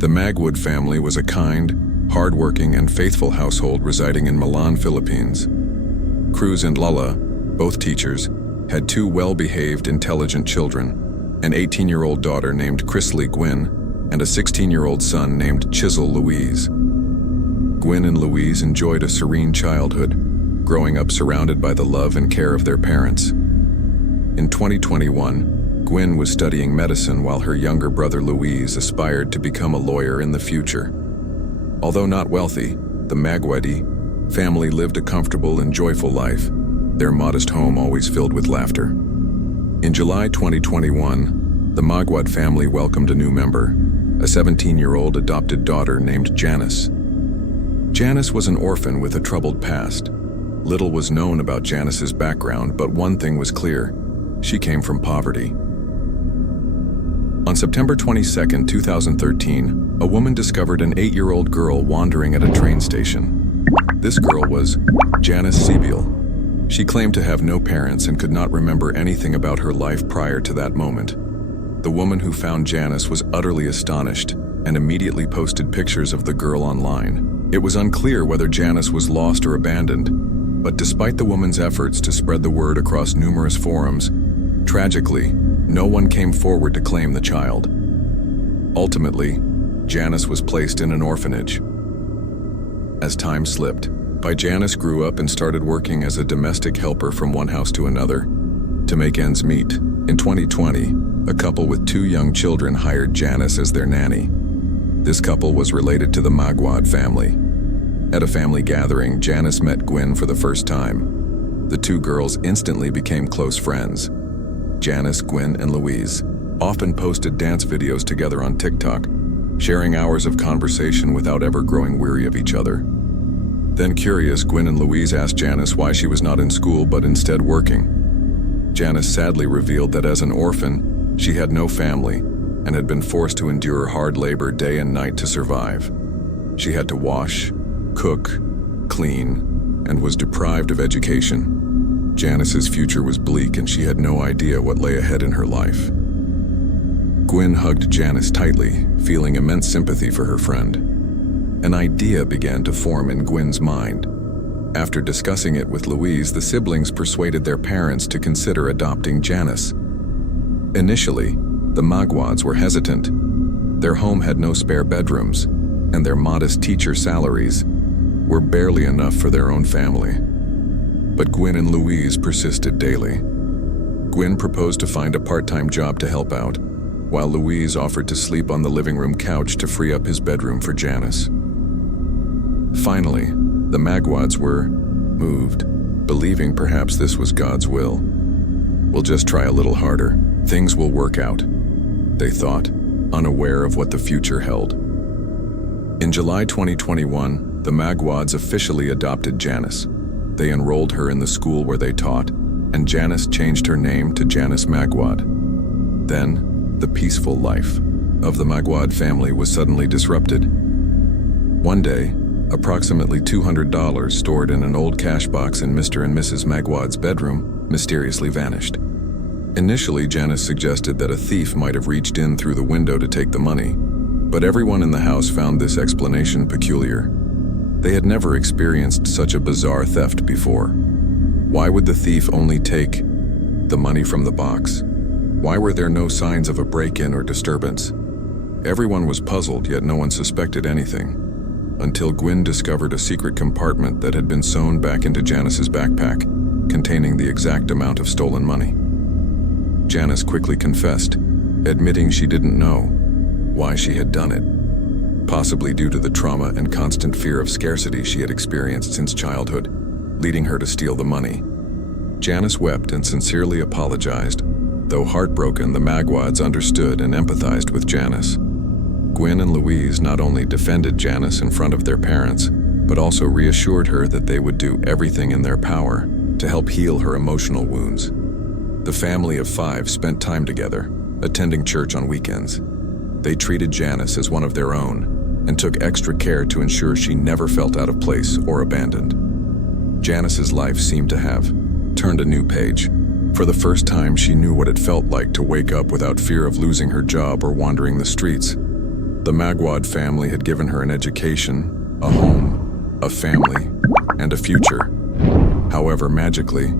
The Maguad family was a kind, hardworking, and faithful household residing in Milan, Philippines. Cruz and Lala, both teachers, had two well-behaved, intelligent children, an 18-year-old daughter named Chrisley Gwyn and a 16-year-old son named Chisel Louise. Gwyn and Louise enjoyed a serene childhood, growing up surrounded by the love and care of their parents. In 2021, Gwyn was studying medicine while her younger brother Louise aspired to become a lawyer in the future. Although not wealthy, the Maguadi family lived a comfortable and joyful life, their modest home always filled with laughter. In July 2021, the Maguad family welcomed a new member, a 17-year-old adopted daughter named Janice. Janice was an orphan with a troubled past. Little was known about Janice's background, but one thing was clear: she came from poverty. On September 22, 2013, a woman discovered an 8-year-old girl wandering at a train station. This girl was Janice Sibyl. She claimed to have no parents and could not remember anything about her life prior to that moment. The woman who found Janice was utterly astonished and immediately posted pictures of the girl online. It was unclear whether Janice was lost or abandoned, but despite the woman's efforts to spread the word across numerous forums, tragically, no one came forward to claim the child. Ultimately, Janice was placed in an orphanage. As time slipped by, Janice grew up and started working as a domestic helper from one house to another to make ends meet. In 2020, a couple with 2 young children hired Janice as their nanny. This couple was related to the Maguad family. At a family gathering, Janice met Gwyn for the first time. The 2 girls instantly became close friends. Janice, Gwyn, and Louise often posted dance videos together on TikTok, sharing hours of conversation without ever growing weary of each other. Then curious, Gwyn and Louise asked Janice why she was not in school but instead working. Janice sadly revealed that as an orphan, she had no family and had been forced to endure hard labor day and night to survive. She had to wash, cook, clean, and was deprived of education. Janice's future was bleak and she had no idea what lay ahead in her life. Gwyn hugged Janice tightly, feeling immense sympathy for her friend. An idea began to form in Gwyn's mind. After discussing it with Louise, the siblings persuaded their parents to consider adopting Janice. Initially, the Maguads were hesitant. Their home had no spare bedrooms, and their modest teacher salaries were barely enough for their own family. But Gwyn and Louise persisted daily. Gwyn proposed to find a part-time job to help out, while Louise offered to sleep on the living room couch to free up his bedroom for Janice. Finally, the Maguads were moved, believing perhaps this was God's will. "We'll just try a little harder. Things will work out," they thought, unaware of what the future held. In July 2021, the Maguads officially adopted Janice. They enrolled her in the school where they taught, and Janice changed her name to Janice Maguad. Then, the peaceful life of the Maguad family was suddenly disrupted. One day, approximately $200 stored in an old cash box in Mr. and Mrs. Maguad's bedroom mysteriously vanished. Initially, Janice suggested that a thief might have reached in through the window to take the money, but everyone in the house found this explanation peculiar. They had never experienced such a bizarre theft before. Why would the thief only take the money from the box? Why were there no signs of a break-in or disturbance? Everyone was puzzled, yet no one suspected anything, until Gwyn discovered a secret compartment that had been sewn back into Janice's backpack, containing the exact amount of stolen money. Janice quickly confessed, admitting she didn't know why she had done it, possibly due to the trauma and constant fear of scarcity she had experienced since childhood, leading her to steal the money. Janice wept and sincerely apologized. Though heartbroken, the Maguads understood and empathized with Janice. Gwyn and Louise not only defended Janice in front of their parents, but also reassured her that they would do everything in their power to help heal her emotional wounds. The family of 5 spent time together, attending church on weekends. They treated Janice as one of their own and took extra care to ensure she never felt out of place or abandoned. Janice's life seemed to have turned a new page. For the first time, she knew what it felt like to wake up without fear of losing her job or wandering the streets. The Maguad family had given her an education, a home, a family, and a future. However, magically,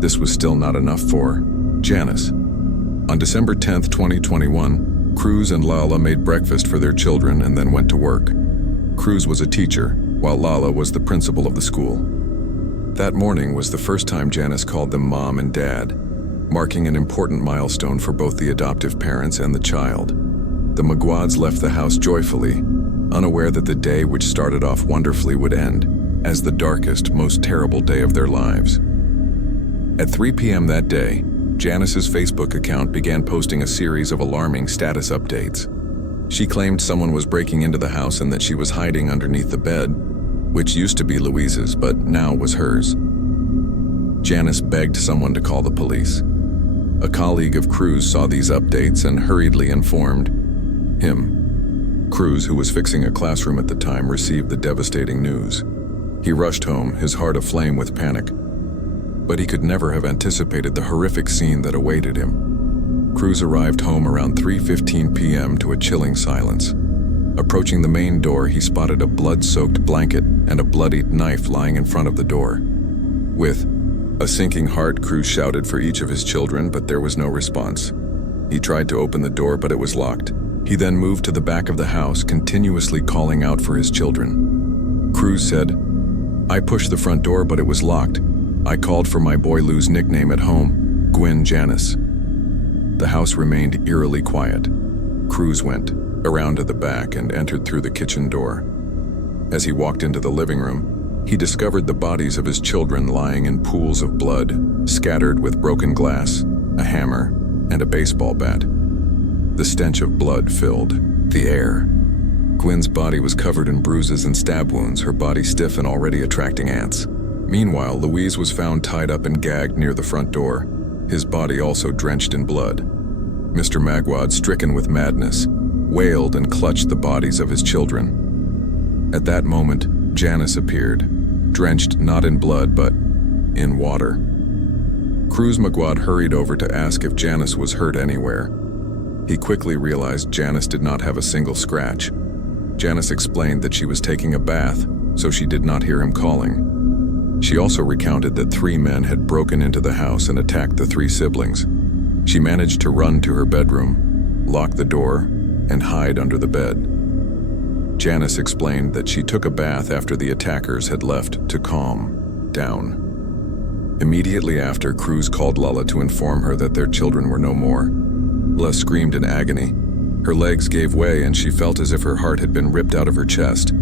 this was still not enough for Janice. On December 10th, 2021, Cruz and Lala made breakfast for their children and then went to work. Cruz was a teacher, while Lala was the principal of the school. That morning was the first time Janice called them Mom and Dad, marking an important milestone for both the adoptive parents and the child. The Maguads left the house joyfully, unaware that the day which started off wonderfully would end as the darkest, most terrible day of their lives. At 3 p.m. that day, Janice's Facebook account began posting a series of alarming status updates. She claimed someone was breaking into the house and that she was hiding underneath the bed, which used to be Louise's but now was hers. Janice begged someone to call the police. A colleague of Cruz saw these updates and hurriedly informed him. Cruz, who was fixing a classroom at the time, received the devastating news. He rushed home, his heart aflame with panic. But he could never have anticipated the horrific scene that awaited him. Cruz arrived home around 3:15 p.m. to a chilling silence. Approaching the main door, he spotted a blood-soaked blanket and a bloodied knife lying in front of the door. With a sinking heart, Cruz shouted for each of his children, but there was no response. He tried to open the door, but it was locked. He then moved to the back of the house, continuously calling out for his children. Cruz said, "I pushed the front door, but it was locked. I called for my boy Lou's nickname at home, Gwyn Janice." The house remained eerily quiet. Cruz went around to the back and entered through the kitchen door. As he walked into the living room, he discovered the bodies of his children lying in pools of blood, scattered with broken glass, a hammer, and a baseball bat. The stench of blood filled the air. Gwyn's body was covered in bruises and stab wounds, her body stiff and already attracting ants. Meanwhile, Louise was found tied up and gagged near the front door, his body also drenched in blood. Mr. Maguad, stricken with madness, wailed and clutched the bodies of his children. At that moment, Janice appeared, drenched not in blood but in water. Cruz Maguad hurried over to ask if Janice was hurt anywhere. He quickly realized Janice did not have a single scratch. Janice explained that she was taking a bath, so she did not hear him calling. She also recounted that 3 men had broken into the house and attacked the 3 siblings. She managed to run to her bedroom, lock the door, and hide under the bed. Janice explained that she took a bath after the attackers had left to calm down. Immediately after, Cruz called Lala to inform her that their children were no more. Lala screamed in agony. Her legs gave way and she felt as if her heart had been ripped out of her chest.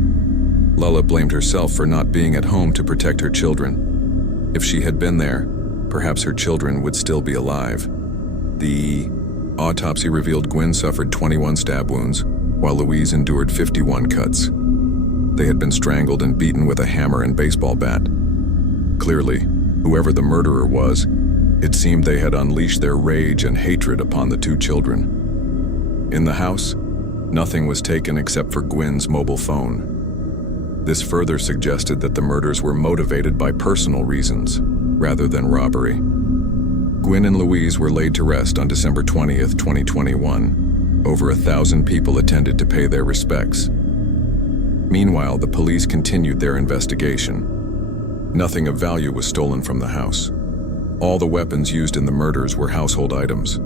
Lala blamed herself for not being at home to protect her children. If she had been there, perhaps her children would still be alive. The autopsy revealed Gwyn suffered 21 stab wounds, while Louise endured 51 cuts. They had been strangled and beaten with a hammer and baseball bat. Clearly, whoever the murderer was, it seemed they had unleashed their rage and hatred upon the 2 children. In the house, nothing was taken except for Gwyn's mobile phone. This further suggested that the murders were motivated by personal reasons, rather than robbery. Gwyn and Louise were laid to rest on December 20th, 2021. Over 1,000 people attended to pay their respects. Meanwhile, the police continued their investigation. Nothing of value was stolen from the house. All the weapons used in the murders were household items.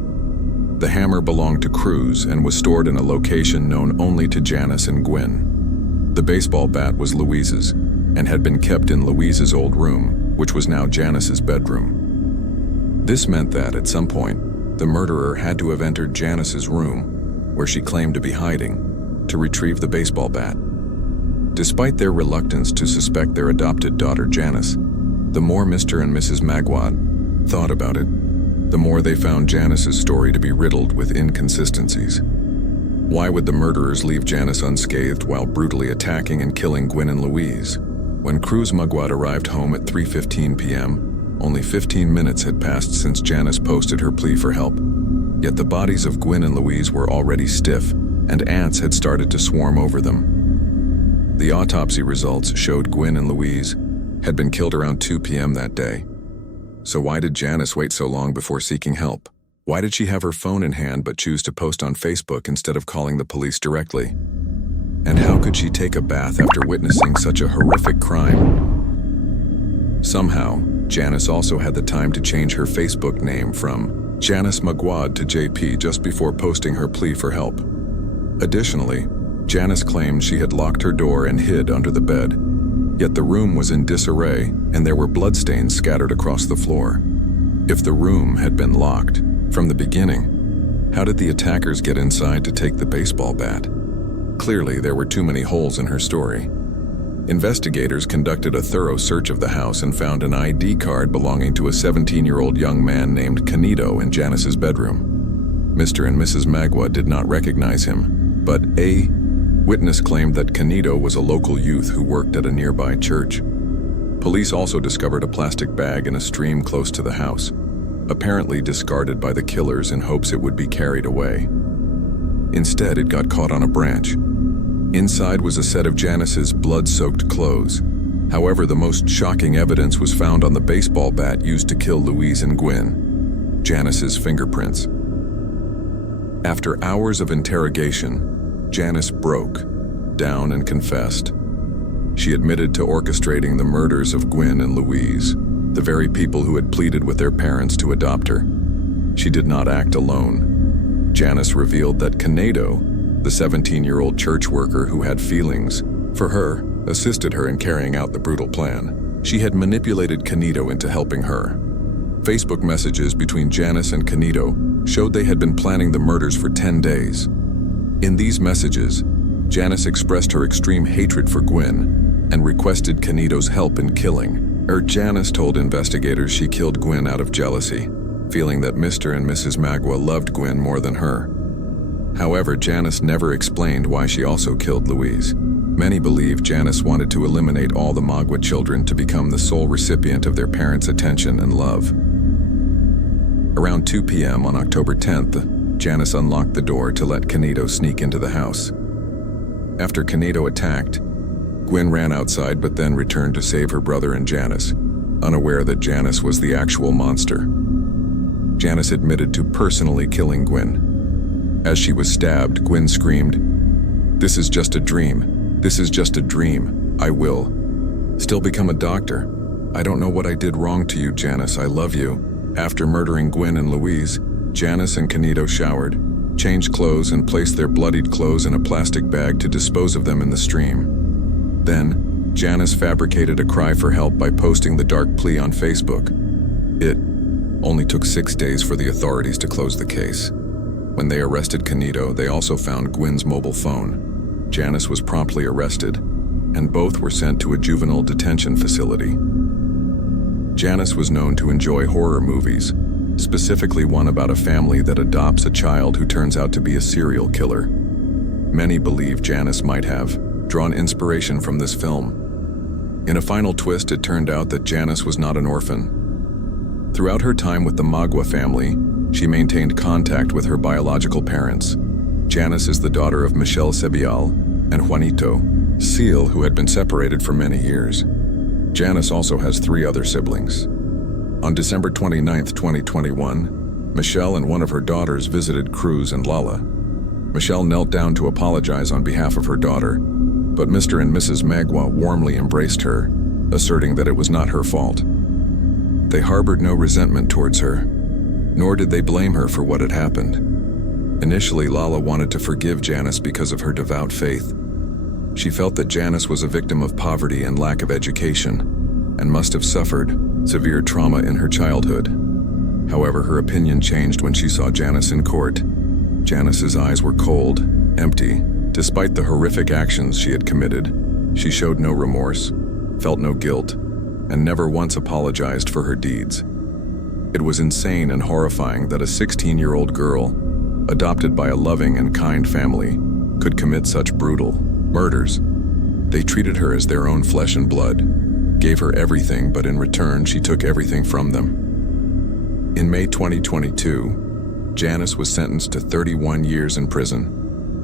The hammer belonged to Cruz and was stored in a location known only to Janice and Gwyn. The baseball bat was Louise's and had been kept in Louise's old room, which was now Janice's bedroom. This meant that, at some point, the murderer had to have entered Janice's room, where she claimed to be hiding, to retrieve the baseball bat. Despite their reluctance to suspect their adopted daughter Janice, the more Mr. and Mrs. Maguad thought about it, the more they found Janice's story to be riddled with inconsistencies. Why would the murderers leave Janice unscathed while brutally attacking and killing Gwyn and Louise? When Cruz Maguad arrived home at 3:15 p.m., only 15 minutes had passed since Janice posted her plea for help. Yet the bodies of Gwyn and Louise were already stiff, and ants had started to swarm over them. The autopsy results showed Gwyn and Louise had been killed around 2 p.m. that day. So why did Janice wait so long before seeking help? Why did she have her phone in hand but choose to post on Facebook instead of calling the police directly? And how could she take a bath after witnessing such a horrific crime? Somehow, Janice also had the time to change her Facebook name from Janice Maguad to JP just before posting her plea for help. Additionally, Janice claimed she had locked her door and hid under the bed. Yet the room was in disarray and there were bloodstains scattered across the floor. If the room had been locked from the beginning, how did the attackers get inside to take the baseball bat? Clearly, there were too many holes in her story. Investigators conducted a thorough search of the house and found an ID card belonging to a 17-year-old young man named Canito in Janice's bedroom. Mr. and Mrs. Maguad did not recognize him, but a witness claimed that Canito was a local youth who worked at a nearby church. Police also discovered a plastic bag in a stream close to the house, apparently discarded by the killers in hopes it would be carried away. Instead, it got caught on a branch. Inside was a set of Janice's blood-soaked clothes. However, the most shocking evidence was found on the baseball bat used to kill Louise and Gwen: Janice's fingerprints. After hours of interrogation, Janice broke down and confessed. She admitted to orchestrating the murders of Gwen and Louise, the very people who had pleaded with their parents to adopt her. She did not act alone. Janice revealed that Canito, the 17-year-old church worker who had feelings for her, assisted her in carrying out the brutal plan. She had manipulated Canito into helping her. Facebook messages between Janice and Canito showed they had been planning the murders for 10 days. In these messages, Janice expressed her extreme hatred for Gwen and requested Canito's help in killing her. Janice told investigators she killed Gwen out of jealousy, feeling that Mr. and Mrs. Maguad loved Gwen more than her. However, Janice never explained why she also killed Louise. Many believe Janice wanted to eliminate all the Maguad children to become the sole recipient of their parents' attention and love. Around 2 p.m. on October 10th, Janice unlocked the door to let Canito sneak into the house. After Canito attacked, Gwen ran outside but then returned to save her brother and Janice, unaware that Janice was the actual monster. Janice admitted to personally killing Gwen. As she was stabbed, Gwen screamed, "This is just a dream. This is just a dream. I will still become a doctor. I don't know what I did wrong to you, Janice. I love you." After murdering Gwen and Louise, Janice and Canito showered, changed clothes, and placed their bloodied clothes in a plastic bag to dispose of them in the stream. Then, Janice fabricated a cry for help by posting the dark plea on Facebook. It only took 6 days for the authorities to close the case. When they arrested Canito, they also found Gwen's mobile phone. Janice was promptly arrested, and both were sent to a juvenile detention facility. Janice was known to enjoy horror movies, specifically one about a family that adopts a child who turns out to be a serial killer. Many believe Janice might have drawn inspiration from this film. In a final twist, it turned out that Janice was not an orphan. Throughout her time with the Maguad family, she maintained contact with her biological parents. Janice is the daughter of Michelle Sebial and Juanito Seal, who had been separated for many years. Janice also has 3 other siblings. On December 29, 2021, Michelle and one of her daughters visited Cruz and Lala. Michelle knelt down to apologize on behalf of her daughter, but Mr. and Mrs. Maguad warmly embraced her, asserting that it was not her fault. They harbored no resentment towards her, nor did they blame her for what had happened. Initially, Lala wanted to forgive Janice because of her devout faith. She felt that Janice was a victim of poverty and lack of education, and must have suffered severe trauma in her childhood. However, her opinion changed when she saw Janice in court. Janice's eyes were cold, empty. Despite the horrific actions she had committed, she showed no remorse, felt no guilt, and never once apologized for her deeds. It was insane and horrifying that a 16-year-old girl, adopted by a loving and kind family, could commit such brutal murders. They treated her as their own flesh and blood, gave her everything, but in return she took everything from them. In May 2022, Janice was sentenced to 31 years in prison,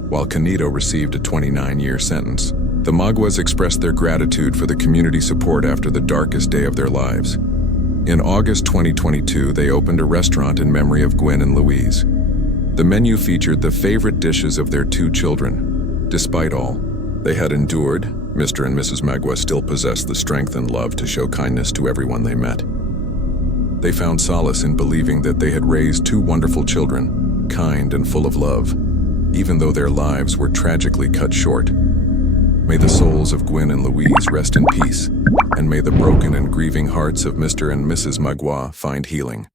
while Canito received a 29-year sentence. The Maguads expressed their gratitude for the community support after the darkest day of their lives. In August 2022, they opened a restaurant in memory of Gwen and Louise. The menu featured the favorite dishes of their 2 children. Despite all they had endured, Mr. and Mrs. Maguad still possessed the strength and love to show kindness to everyone they met. They found solace in believing that they had raised 2 wonderful children, kind and full of love, even though their lives were tragically cut short. May the souls of Gwen and Louise rest in peace, and may the broken and grieving hearts of Mr. and Mrs. Maguad find healing.